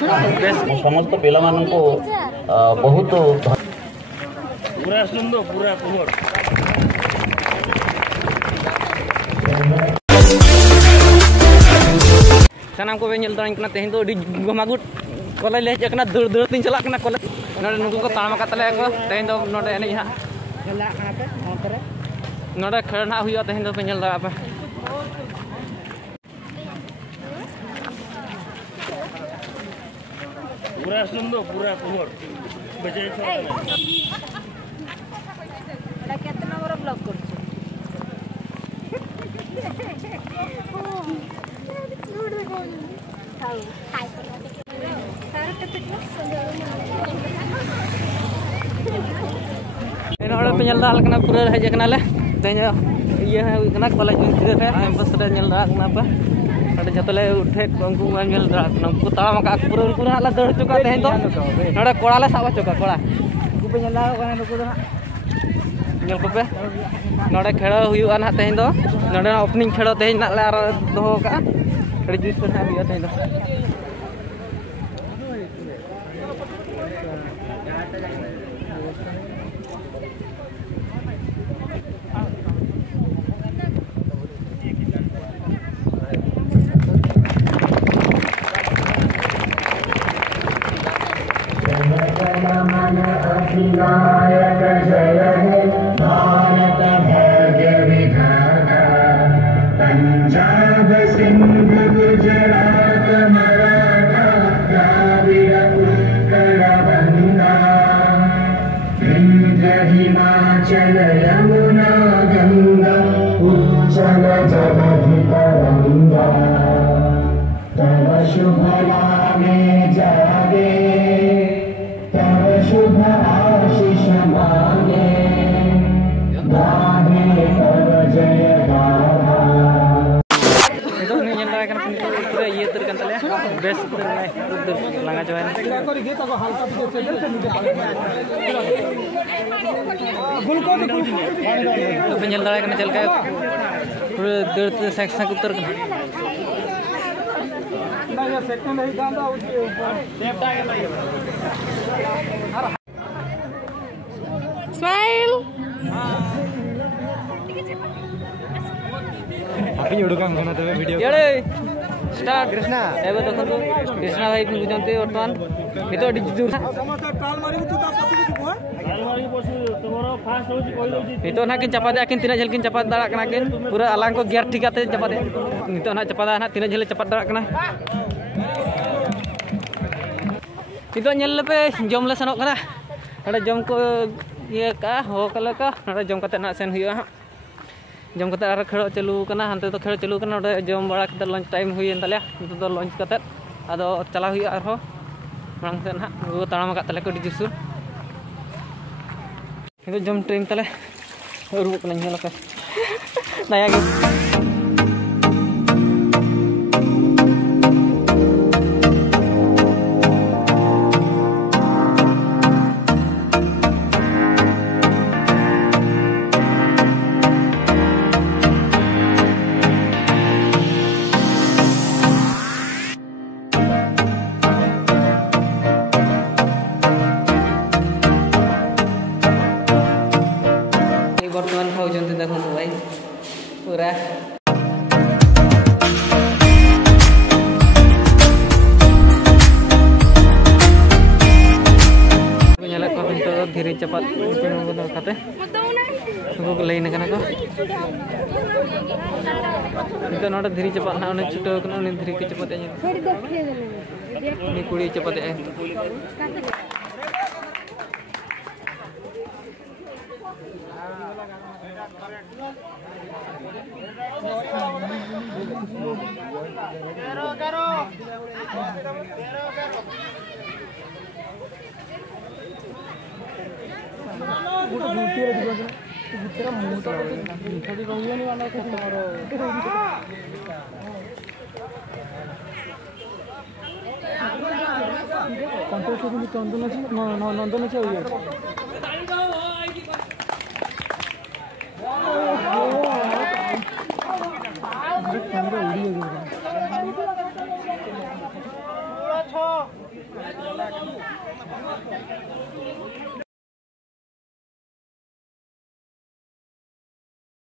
समस्त पिला माननको बहुत पूरा सुंदर पूरा कुहर सानाम को बेल दाड़ी तेहन तो गमागुट कॉलेज ले हजना दौड़ दौड़ तीन चला कॉलेज नुकु को ताम को तेहन तो नोडे एने हाँ नोडे खेल ना हुआ तेहन तो पे नेल दाड़ा पे पूरा सुंदर पूरा कुहर बजे कितना बड़ा ब्लॉग कर पूरा हजना ले ये कॉलेज बस जो उठे उनको ताम पूरा दौड़ चुका तेहन तो ना कोड़ा ले सब चुका कोड़ा पे पे नोड़े खेल हुआ ना तेहन तो नोड़े ओपनिंग खेल तेहन ना दो का जुस हुआ तेहन नायक जय हे भारत भाग्य विधाता पंजाब सिंध गुजरात मराठा द्राविड़ उत्कल बंगा विंध्य हिमाचल यमुना गंगा उच्चल जगति तरंगा तव शुभ नामे जागे तव शुभ आशीष मांगे गाहे तव जय गाथा पूरा ये बेस लंगा चबाना चलका पूरा दौड़ते सेक्शन उतर स्माइल वीडियो स्टार्ट कृष्णा एबे देखो कृष्णा भाई बुझंते वर्तमान हितो दूर हितो ना किन चपा दे किन तीना झल किन चपा दाड़ा कना किन पूरा अलांग को गियर ठिकाते चपा दे हितो ना चपा ना तीना झल चपा दाड़ा कना हितो नेल पे जम ले सनोक कना अरे जम को ये का हो कले का अरे जम कते ना सेन हुआ जम कते आर खेल चालू कना हनते तो खेल चालू कना जम बड़ा कते लंच टाइम हुई तले तो लंच कते आदो चला हुई आरो मांग से ना वो ताम का तले को डिजुसुर itu jam train tale ru kena nyala ka naya ge वर्तमान खाऊंते देखो भाई पूरा धीरे चपात लाइन को धीरे चपात ना छुटा धीरे के चपात कुड़ी चपात नंदन Nah,